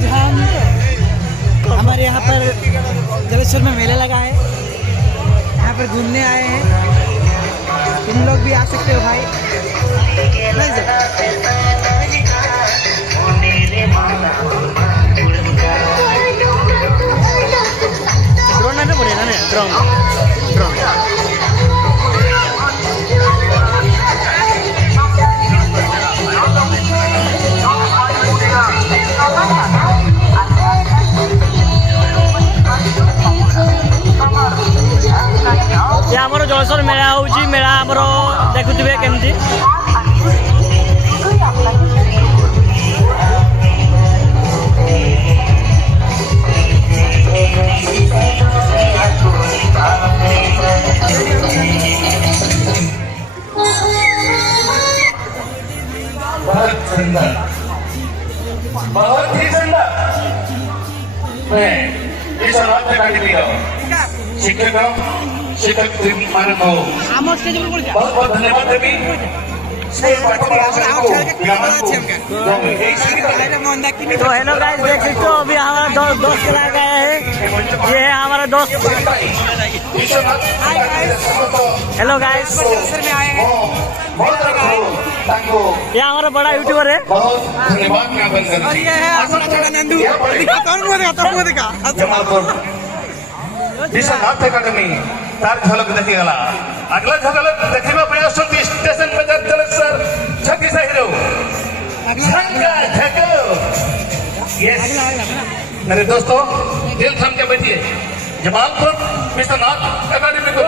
आज हम हमारे यहाँ पर जलेश्वर में मेला लगा है, यहाँ पर घूमने आए हैं। तुम लोग भी आ सकते हो भाई। ड्रोन ना पड़ेगा ना, ड्रोन ड्रोन ये आमर जलेश्वर मेला होउची। मेला आमर देखुथिबे केमती बहुत ही सुंदर। मैं इस अनाथ अकेडमी शिक्षक मान को बहुत बहुत धन्यवाद देवी। तो हेलो गाइस, देख सकते हो अभी हमारा दोस्त चला गया है। ये है हमारा दोस्त। हेलो गाइस, ये हमारा बड़ा यूट्यूबर है और ये है हमारा छोटा नंदू। विश्वनाथ अकादमी तार झलक देखी गला। अगला झलक देखिबा पे आसुती स्टेशन पे जलेश्वर छकी सहिरो झंगा झको। यस मेरे दोस्तों, दिल थाम के बैठिए। जमालपुर विश्वनाथ अकादमी को